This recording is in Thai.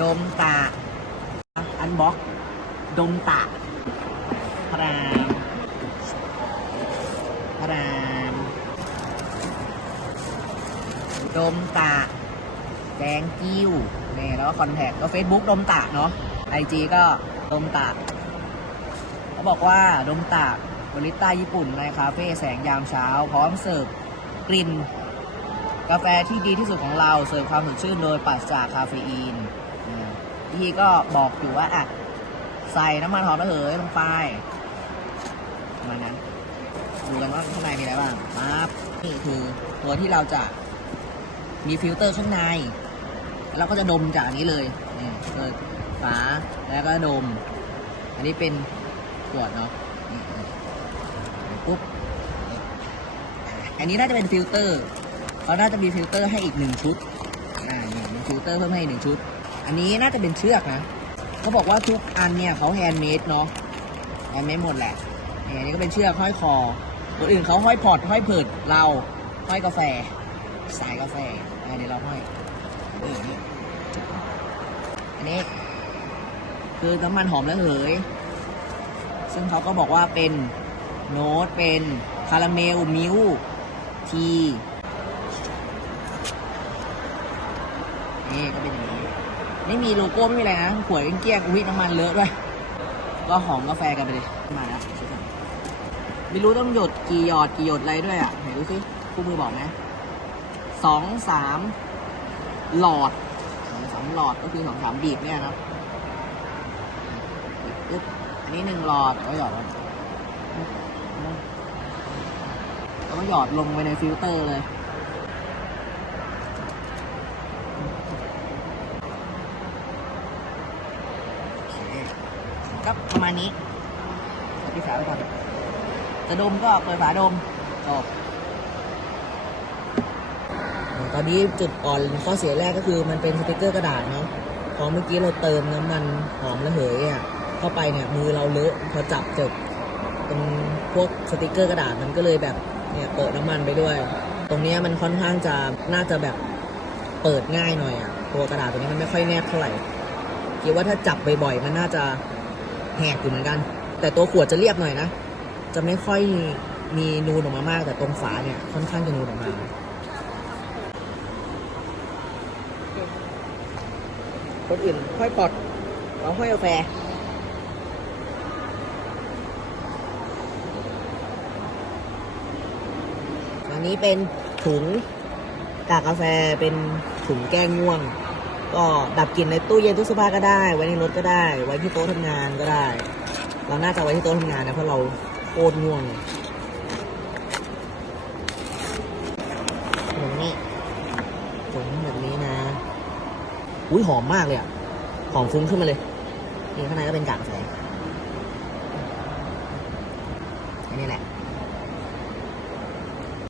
ดมตะอันบ็อก ดมตะพรามพรามดมตะแดงกิ้วนี่แล้วก็คอนแทคก็ Facebook ดมตะเนาะไอจีก็ดมตะเขาบอกว่าดมตะบริต้าญี่ปุ่นในคาเฟ่แสงยามเช้า พร้อมเสิร์ฟกลิ่นกาแฟที่ดีที่สุดของเรา เสริมความสดชื่นโดยปราศจากคาเฟอีน พี่ก็บอกอยู่ว่าอะใส่น้ำมันหอมระเหยลงไปประมาณนั้น ดูกันว่าข้างในมีอะไรบ้างปั๊บนี่คือตัวที่เราจะมีฟิลเตอร์ข้างในแล้วเราก็จะดมจากนี้เลยนี่เปิดฝาแล้วก็ดม อันนี้เป็นขวดเนาะปุ๊บอันนี้น่าจะเป็นฟิลเตอร์เขาน่าจะมีฟิลเตอร์ให้อีกหนึ่งชุดอ่านี่ฟิลเตอร์เพิ่มให้อีกหนึ่งชุด อันนี้น่าจะเป็นเชือกนะเขาบอกว่าทุกอันเนี่ยเขาแฮนด์เมดเนาะแฮนด์เมดหมดแหละนี่อันนี้ก็เป็นเชือกห้อยคอตัวอื่นเขาห้อยพอร์ตห้อยเผิดเราห้อยกาแฟ สายกาแฟอ่าเดี๋ยเราห้อยนี่นี่อันนี้ คือน้ำมันหอมระเหยซึ่งเขาก็บอกว่าเป็นโน้ตเป็นคาราเมลมิลทีนี่ก็เป็นอย่างนี้ ไม่มีโลโก้ไม่มีอะไรนะขวดเกลี้ยงอุ้ยน้ำมันเลอะด้วย ก็หอมกาแฟกันไปเลยมาแล้วไม่รู้ต้องหยดกี่หยอดกี่หยดอะไรด้วยอะไหนดูสิคู่มือบอกไหมสองสามหลอดสองสามหลอดก็คือสองสามบีบเนี่ยนะปึ๊บอันนี้หนึ่งหลอดก็หยอดแล้วแล้วก็หยอดลงไปในฟิลเตอร์เลย ก็ประมาณนี้ที่ฝาไว้ก่อนจะดมก็เปิดฝาดมจบตอนนี้จุดอ่อนข้อเสียแรกก็คือมันเป็นสติกเกอร์กระดาษเนาะพอเมื่อกี้เราเติมน้ำมันหอมระเหยอะเข้าไปเนี่ยมือเราเลอะพอจับเจบตรงพวกสติกเกอร์กระดาษมันก็เลยแบบเนี่ยเปิดน้ำมันไปด้วย ตรงเนี้ยมันค่อนข้างจะน่าจะแบบเปิดง่ายหน่อยอะตัวกระดาษตัวนี้มันไม่ค่อยแนบเท่าไหร่คิดว่าถ้าจับบ่อยๆมันน่าจะแหกอยู่เหมือนกัน แต่ตัวขวดจะเรียบหน่อยนะ จะไม่ค่อยมีนูนออกมามาก แต่ตรงฝาเนี่ยค่อนข้างจะนูนออกมาคนอื่นห้อยปอดเราห้อยกาแฟอันนี้เป็นถุงกากกาแฟเป็นถุงแก้ง่วง ก็ดับกลิ่นในตู้เย็นตู้เสื้อผ้าก็ได้ ไว้ในรถก็ได้ ไว้ที่โต๊ะทำงานก็ได้ เราน่าจะไว้ที่โต๊ะทำงานนะเพราะเราโคตรง่วงถุงนี้ถุงแบบนี้นะ อุ้ยหอมมากเลยอะ หอมฟุ้งขึ้นมาเลยนี่ข้างในก็เป็นกากกาแฟอันนี้แหละ